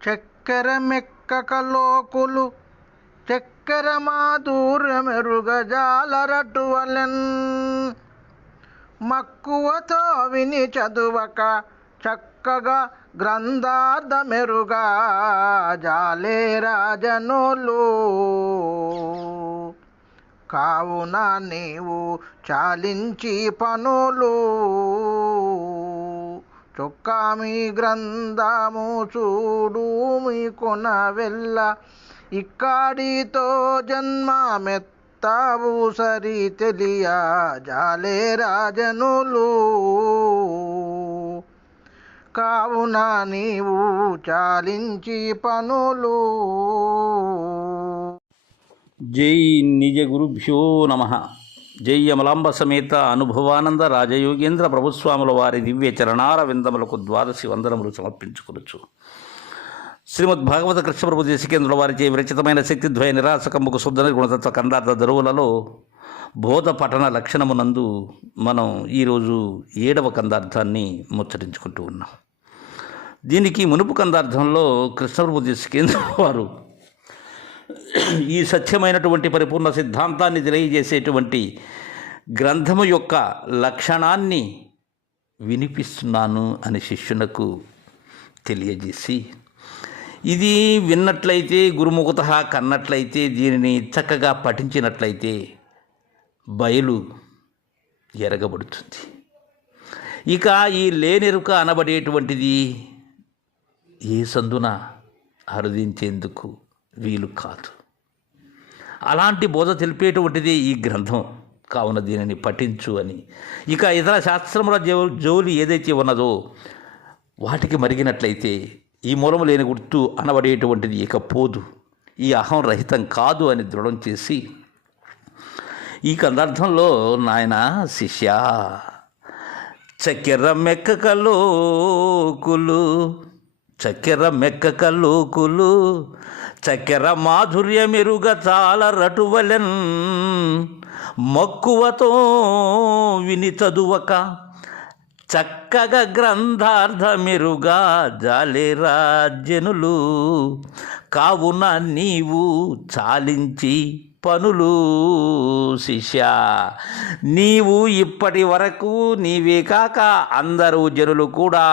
చక్కెర మెక్కక లోకులు చక్కెర మాధుర్యమెరుగజాలరటు జాలరటువలెన్ మక్కువతో విని చదువక చక్కగా గ్రంథార్థమెరుగా జాలే రాజనులు కావున నీవు చాలించి పనులు. చొక్కా మీ గ్రంథము చూడు మీ కొన వెళ్ళ. ఇక్కడితో జన్మ మెత్తావు సరి తెలియ జాలే రాజనులు. కావున నీవు చాలించి పనులు. జై నిజ గురుభ్యో నమ. జయ్యమలాంబ సమేత అనుభవానంద రాజయోగేంద్ర ప్రభుస్వాముల వారి దివ్య చరణార విందములకు ద్వాదశి వందనములు సమర్పించుకొనొచ్చు శ్రీమద్ భాగవత కృష్ణప్రభు దేశికేంద్రుల వారిచే విరచితమైన శక్తిద్వయ నిరాశకముకు శుద్ధని గుణతత్వ కందార్థ దరువులలో బోధ పఠన లక్షణమునందు మనం ఈరోజు ఏడవ కందార్థాన్ని ముచ్చరించుకుంటూ ఉన్నాం. దీనికి మునుపు కందార్థంలో కృష్ణప్రభు దేశికేంద్రుల వారు ఈ సత్యమైనటువంటి పరిపూర్ణ సిద్ధాంతాన్ని తెలియజేసేటువంటి గ్రంథము యొక్క లక్షణాన్ని వినిపిస్తున్నాను అని శిష్యునకు తెలియజేసి ఇది విన్నట్లయితే గురుముఖత కన్నట్లయితే దీనిని చక్కగా పఠించినట్లయితే బయలు ఎరగబడుతుంది. ఇక ఈ లేనెరుక అనబడేటువంటిది ఏ సందున అరుదించేందుకు వీలు కాదు. అలాంటి బోధ తెలిపేటువంటిది ఈ గ్రంథం. కావున దీనిని పఠించు అని. ఇక ఇతర శాస్త్రముల జో జోలి ఏదైతే ఉన్నదో వాటికి మరిగినట్లయితే ఈ మూలము లేని గుర్తు అనబడేటువంటిది ఇక పోదు. ఈ అహం రహితం కాదు అని దృఢం చేసి ఈ కందార్థంలో నాయన శిష్య చక్కెర మెక్కక లోకులు చక్కెర మెక్కక లోకులు చక్కెర మాధుర్యమెరుగ చాలా రటువలెన్. మక్కువతో విని చదువక చక్కగా గ్రంథార్థమెరుగా జాలేరా జనులు కావున నీవు చాలించి పనులు శిష్య. నీవు ఇప్పటి వరకు నీవే కాక అందరూ జనులు కూడా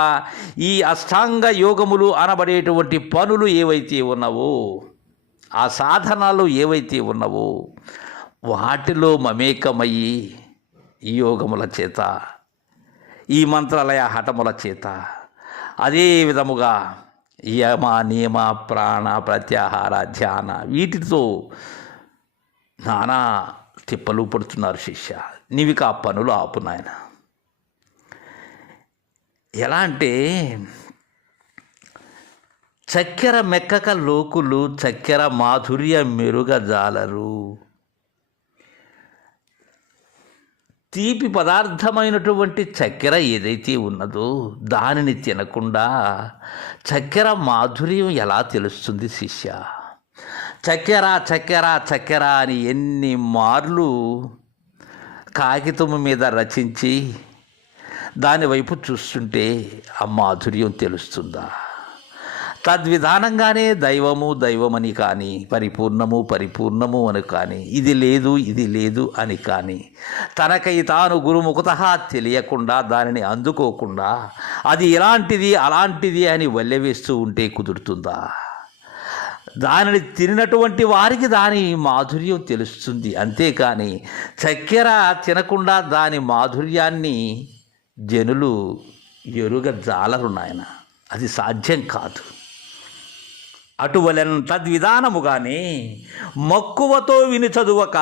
ఈ అష్టాంగ యోగములు అనబడేటువంటి పనులు ఏవైతే ఉన్నవో ఆ సాధనాలు ఏవైతే ఉన్నవో వాటిలో మమేకమయ్యి ఈ యోగముల చేత ఈ మంత్రాలయ హఠముల చేత అదే విధముగా యమ నియమ ప్రాణ ప్రత్యాహార ధ్యాన వీటితో నానా తిప్పలు పడుతున్నారు శిష్య. నీవిక ఆ పనులు ఆపు నాయన. ఎలా అంటే చక్కెర మెక్కక లోకులు చక్కెర మాధుర్య మెరుగజాలరు. తీపి పదార్థమైనటువంటి చక్కెర ఏదైతే ఉన్నదో దానిని తినకుండా చక్కెర మాధుర్యం ఎలా తెలుస్తుంది శిష్య? చక్కెర చక్కెర చక్కెర అని ఎన్ని మార్లు కాగితం మీద రచించి దాని వైపు చూస్తుంటే ఆ మాధుర్యం తెలుస్తుందా? తద్విధానంగానే దైవము దైవమని కానీ పరిపూర్ణము పరిపూర్ణము అని కానీ ఇది లేదు ఇది లేదు అని కానీ తనకై తాను గురుముఖత తెలియకుండా దానిని అందుకోకుండా అది ఇలాంటిది అలాంటిది అని వల్లెవేస్తూ ఉంటే కుదురుతుందా? దానిని తినటువంటి వారికి దాని మాధుర్యం తెలుస్తుంది. అంతేకాని చక్కెర తినకుండా దాని మాధుర్యాన్ని జనులు ఎరుగ జాలరు నాయన. అది సాధ్యం కాదు. అటువలెన్ తద్విధానముగానే మక్కువతో విని చదువక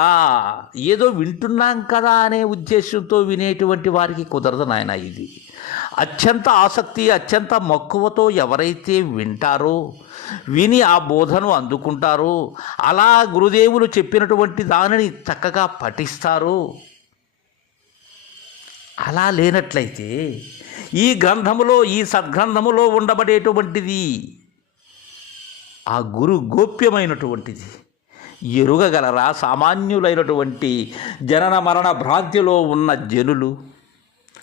ఏదో వింటున్నాం కదా అనే ఉద్దేశంతో వినేటువంటి వారికి కుదరదు నాయన ఇది. అత్యంత ఆసక్తి అత్యంత మక్కువతో ఎవరైతే వింటారో విని ఆ బోధను అందుకుంటారో అలా గురుదేవులు చెప్పినటువంటి దానిని చక్కగా పఠిస్తారు. అలా లేనట్లయితే ఈ గ్రంథములో ఈ సద్గ్రంథములో ఉండబడేటువంటిది ఆ గురు గోప్యమైనటువంటిది ఎరుగగలరా సామాన్యులైనటువంటి జనన మరణ భ్రాంతిలో ఉన్న జనులు?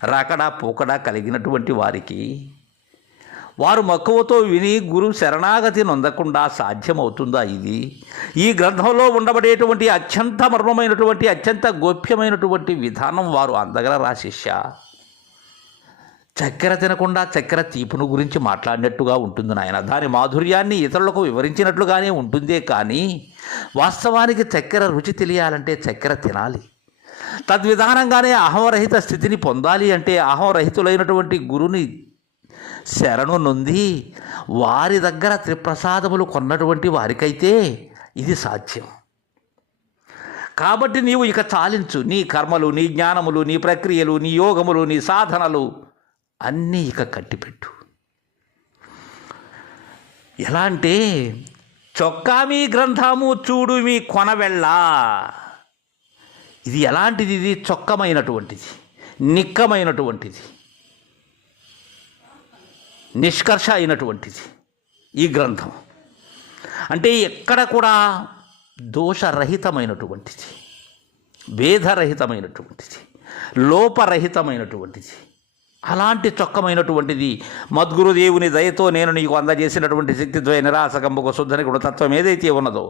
రాకడా పోకడా కలిగినటువంటి వారికి వారు మక్కువతో విని గురు శరణాగతి నొందకుండా సాధ్యమవుతుందా ఇది? ఈ గ్రంథంలో ఉండబడేటువంటి అత్యంత మర్మమైనటువంటి అత్యంత గోప్యమైనటువంటి విధానం వారు అందగలరా శిష్య చక్కెర తినకుండా చక్కెర తీపును గురించి మాట్లాడినట్టుగా ఉంటుంది నాయన. దాని మాధుర్యాన్ని ఇతరులకు వివరించినట్లుగానే ఉంటుందే కానీ వాస్తవానికి చక్కెర రుచి తెలియాలంటే చక్కెర తినాలి. తద్విధానంగానే అహంరహిత స్థితిని పొందాలి అంటే అహంరహితులైనటువంటి గురుని శరణు నొంది వారి దగ్గర త్రిప్రసాదములు కొన్నటువంటి వారికైతే ఇది సాధ్యం. కాబట్టి నీవు ఇక చాలించు. నీ కర్మలు నీ జ్ఞానములు నీ ప్రక్రియలు నీ యోగములు నీ సాధనలు అన్నీ ఇక కట్టిపెట్టు. ఎలా అంటే చొక్కా మీ గ్రంథము చూడు మీ కొనవెళ్ళా. ఇది ఎలాంటిది? ఇది చొక్కమైనటువంటిది నిక్కమైనటువంటిది నిష్కర్ష అయినటువంటిది ఈ గ్రంథం. అంటే ఎక్కడ కూడా దోషరహితమైనటువంటిది భేదరహితమైనటువంటిది లోపరహితమైనటువంటిది అలాంటి చొక్కమైనటువంటిది మద్గురుదేవుని దయతో నేను నీకు అందజేసినటువంటి శక్తిద్వయ నిరాశకంబకు శుద్ధని గుణతత్వం ఏదైతే ఉన్నదో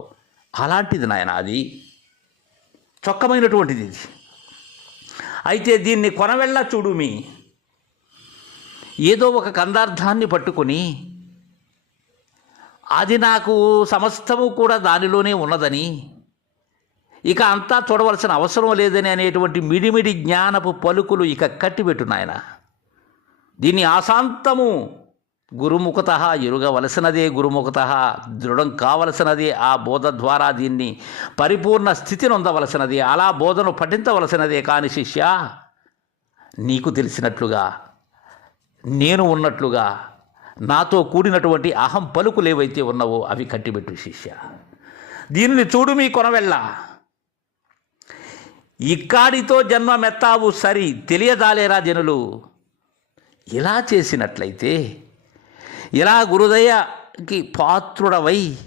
అలాంటిది నాయన అది. చొక్కమైనటువంటిది ఇది. అయితే దీన్ని కొనవెళ్ళ చూడుమి ఏదో ఒక కందార్థాన్ని పట్టుకొని అది నాకు సమస్తము కూడా దానిలోనే ఉన్నదని ఇక అంతా చూడవలసిన అవసరం లేదని అనేటువంటి మిడిమిడి జ్ఞానపు పలుకులు ఇక కట్టిపెట్టునాయన దీన్ని ఆశాంతము గురుముఖత ఎరుగవలసినదే గురుముఖత దృఢం కావలసినదే ఆ బోధ ద్వారా దీన్ని పరిపూర్ణ స్థితిని పొందవలసినది అలా బోధను పఠించవలసినదే కాని శిష్య నీకు తెలిసినట్లుగా నేను ఉన్నట్లుగా నాతో కూడినటువంటి అహం పలుకులు ఏవైతే ఉన్నావో అవి కట్టిబెట్టు శిష్య. దీనిని చూడు మీ కొనవెళ్ళ ఇక్కాడితో జన్మమెత్తావు సరి తెలియదాలేరా జనులు? ఇలా చేసినట్లయితే ఇలా గురుదయకి పాత్రుడవై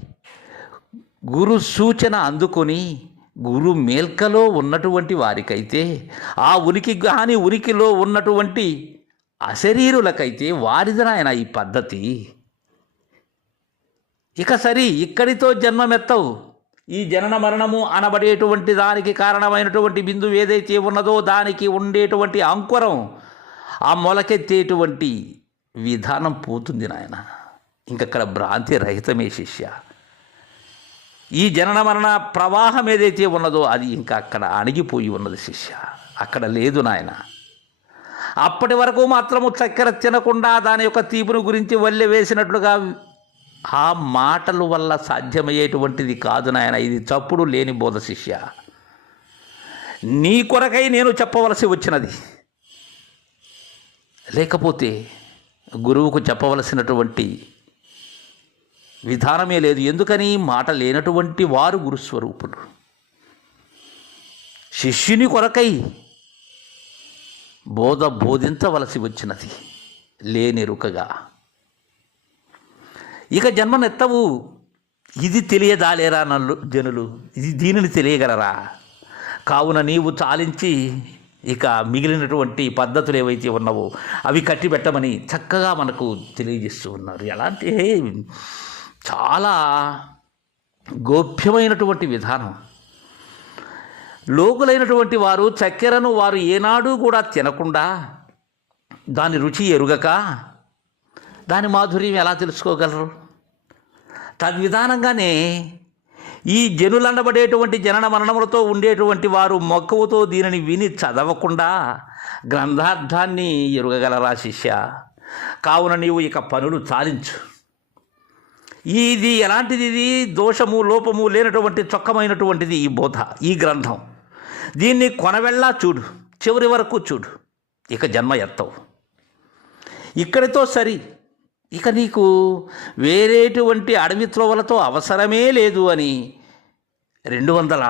గురు సూచన అందుకొని గురు మేల్కలో ఉన్నటువంటి వారికైతే ఆ ఉనికి కానీ ఉనికిలో ఉన్నటువంటి అశరీరులకైతే వారిదనాయన ఈ పద్ధతి. ఇక సరి ఇక్కడితో జన్మమెత్తవు. ఈ జనన మరణము అనబడేటువంటి దానికి కారణమైనటువంటి బిందువు ఏదైతే ఉన్నదో దానికి ఉండేటువంటి అంకురం ఆ మొలకెత్తేటువంటి విధానం పోతుంది నాయన. ఇంకక్కడ భ్రాంతి రహితమే శిష్య. ఈ జనన మరణ ప్రవాహం ఏదైతే ఉన్నదో అది ఇంకా అక్కడ అణిగిపోయి ఉన్నది శిష్య. అక్కడ లేదు నాయన. అప్పటి వరకు మాత్రము చక్కెర తినకుండా దాని యొక్క తీపును గురించి వల్లె వేసినట్లుగా ఆ మాటల వల్ల సాధ్యమయ్యేటువంటిది కాదు నాయన. ఇది చప్పుడు లేని బోధ శిష్య. నీ కొరకై నేను చెప్పవలసి వచ్చినది. లేకపోతే గురువుకు చెప్పవలసినటువంటి విధానమే లేదు. ఎందుకని? మాట లేనటువంటి వారు గురుస్వరూపులు. శిష్యుని కొరకై బోధ బోధించవలసి వచ్చినది. లేనిరుకగా. ఇక జన్మనెత్తవు. ఇది తెలియదాలేరా నల్లు జనులు? ఇది దీనిని తెలియగలరా? కావున నీవు చాలించి ఇక మిగిలినటువంటి పద్ధతులు ఏవైతే ఉన్నావో అవి కట్టి పెట్టమని చక్కగా మనకు తెలియజేస్తూ ఉన్నారు. ఎలా అంటే చాలా గోప్యమైనటువంటి విధానం. లోకులైనటువంటి వారు చక్కెరను వారు ఏనాడు కూడా తినకుండా దాని రుచి ఎరుగక దాని మాధుర్యం ఎలా తెలుసుకోగలరు? తద్విధానంగానే ఈ జనులండబడేటువంటి జనన మరణములతో ఉండేటువంటి వారు మక్కువతో దీనిని విని చదవకుండా గ్రంథార్థాన్ని ఎరుగగలరా శిష్య? కావున నీవు ఇక పనులు చాలించు. ఇది ఎలాంటిది ఇది? దోషము లోపము లేనటువంటి చొక్కమైనటువంటిది ఈ బోధ ఈ గ్రంథం. దీన్ని కొనవెళ్ళా చూడు చివరి వరకు చూడు. ఇక జన్మ ఎత్తవు. ఇక్కడితో సరి. ఇక నీకు వేరేటువంటి అడవి త్రోవలతో అవసరమే లేదు అని రెండు వందల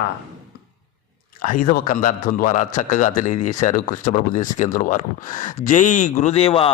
ఐదవ కందార్థం ద్వారా చక్కగా తెలియజేశారు కృష్ణప్రభు దేశకేంద్రుల వారు జై గురుదేవా.